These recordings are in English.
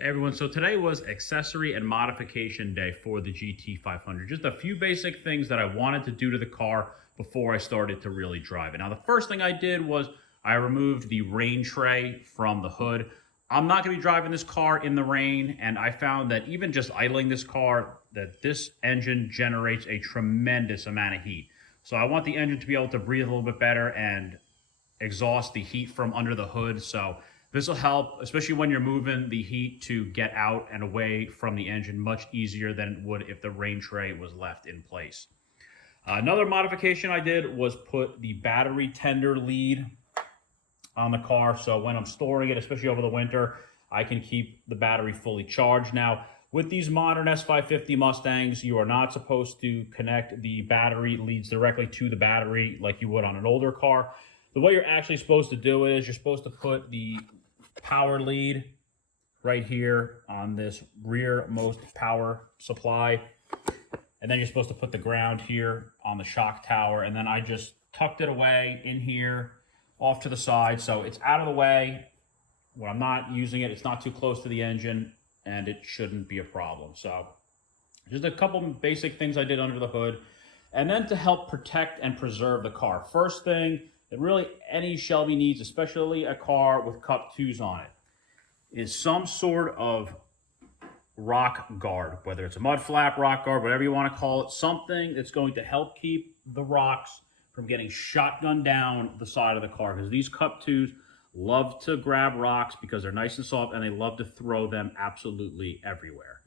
Hey everyone, so today was accessory and modification day for the GT500. Just a few basic things that I wanted to do to the car before I started to really drive it. Now, the first thing I did was I removed the rain tray from the hood. I'm not going to be driving this car in the rain, and I found that even just idling this car, that this engine generates a tremendous amount of heat. So I want the engine to be able to breathe a little bit better and exhaust the heat from under the hood. So this will help, especially when you're moving the heat to get out and away from the engine much easier than it would if the rain tray was left in place. Another modification I did was put the battery tender lead on the car. So when I'm storing it, especially over the winter, I can keep the battery fully charged. Now, with these modern S550 Mustangs, you are not supposed to connect the battery leads directly to the battery like you would on an older car. The way you're actually supposed to do it is you're supposed to put the power lead right here on this rearmost power supply, and then you're supposed to put the ground here on the shock tower, and then I just tucked it away in here off to the side so it's out of the way. When I'm not using it, it's not too close to the engine and it shouldn't be a problem. So just a couple basic things I did under the hood. And then to help protect and preserve the car, first thing that really any Shelby needs, especially a car with Cup 2s on it, is some sort of rock guard, whether it's a mud flap, rock guard, whatever you want to call it, something that's going to help keep the rocks from getting shotgunned down the side of the car, because these Cup 2s love to grab rocks because they're nice and soft, and they love to throw them absolutely everywhere.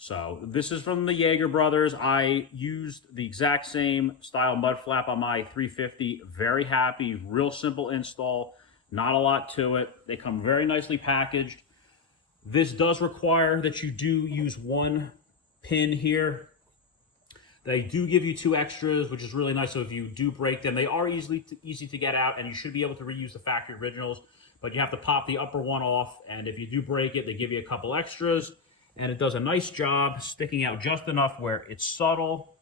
So this is from the Jaeger brothers. I used the exact same style mud flap on my 350. Very happy, real simple install, not a lot to it. They come very nicely packaged. This does require that you do use one pin here. They do give you two extras, which is really nice. So if you do break them, they are easy to get out, and you should be able to reuse the factory originals, but you have to pop the upper one off, and if you do break it, they give you a couple extras. And it does a nice job sticking out just enough where it's subtle,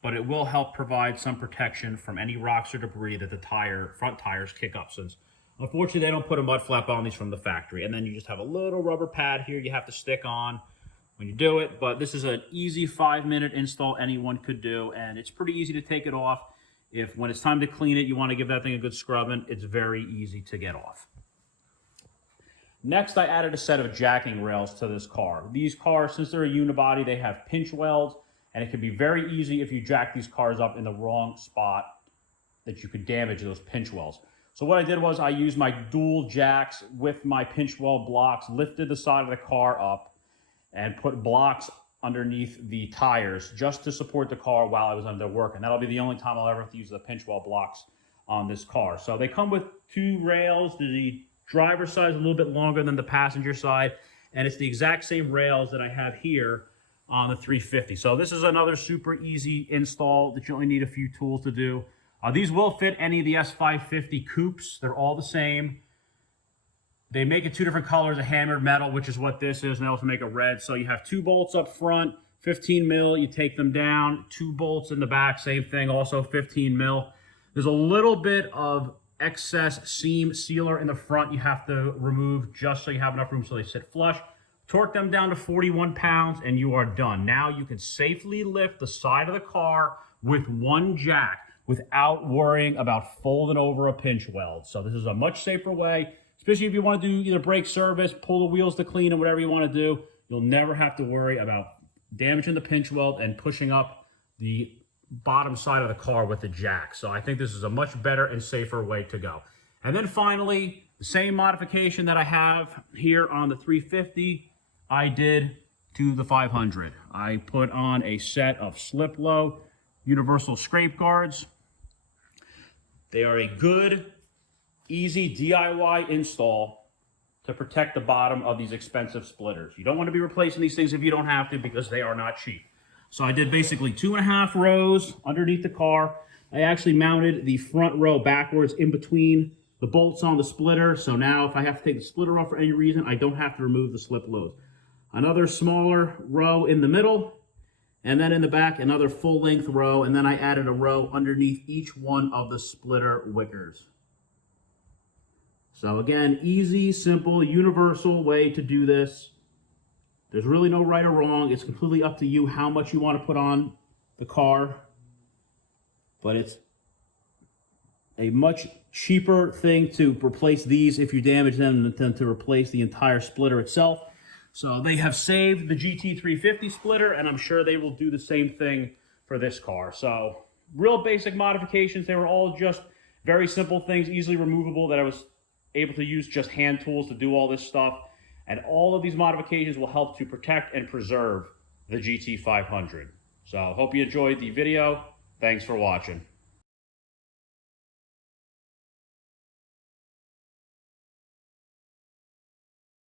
but it will help provide some protection from any rocks or debris that the front tires kick up, since unfortunately they don't put a mud flap on these from the factory. And then you just have a little rubber pad here you have to stick on when you do it. But this is an easy 5-minute install anyone could do, and it's pretty easy to take it off. If when it's time to clean it, you want to give that thing a good scrubbing, it's very easy to get off. Next, I added a set of jacking rails to this car. These cars, since they're a unibody, they have pinch welds, and it can be very easy if you jack these cars up in the wrong spot that you could damage those pinch welds. So what I did was I used my dual jacks with my pinch weld blocks, lifted the side of the car up, and put blocks underneath the tires just to support the car while I was under work. And that'll be the only time I'll ever have to use the pinch weld blocks on this car. So they come with two rails. The driver's side is a little bit longer than the passenger side, and it's the exact same rails that I have here on the 350. So this is another super easy install that you only need a few tools to do. These will fit any of the S550 coupes. They're all the same. They make it two different colors, a hammered metal, which is what this is, and they also make a red. So you have two bolts up front, 15 mil, you take them down, two bolts in the back, same thing, also 15 mil. There's a little bit of excess seam sealer in the front you have to remove just so you have enough room so they sit flush. Torque them down to 41 pounds and you are done. Now you can safely lift the side of the car with one jack without worrying about folding over a pinch weld. So this is a much safer way, especially if you want to do either brake service, pull the wheels to clean, or whatever you want to do. You'll never have to worry about damaging the pinch weld and pushing up the bottom side of the car with the jack. So I think this is a much better and safer way to go. And then finally, the same modification that I have here on the 350, I did to the 500. I put on a set of slip-low universal scrape guards. They are a good, easy DIY install to protect the bottom of these expensive splitters. You don't want to be replacing these things if you don't have to, because they are not cheap. So I did basically 2.5 rows underneath the car. I actually mounted the front row backwards in between the bolts on the splitter. So now if I have to take the splitter off for any reason, I don't have to remove the slip loads. Another smaller row in the middle, and then in the back, another full length row. And then I added a row underneath each one of the splitter wickers. So again, easy, simple, universal way to do this. There's really no right or wrong. It's completely up to you how much you want to put on the car. But it's a much cheaper thing to replace these if you damage them than to replace the entire splitter itself. So they have saved the GT350 splitter, and I'm sure they will do the same thing for this car. So real basic modifications. They were all just very simple things, easily removable, that I was able to use just hand tools to do all this stuff. And all of these modifications will help to protect and preserve the GT500. So hope you enjoyed the video. Thanks for watching.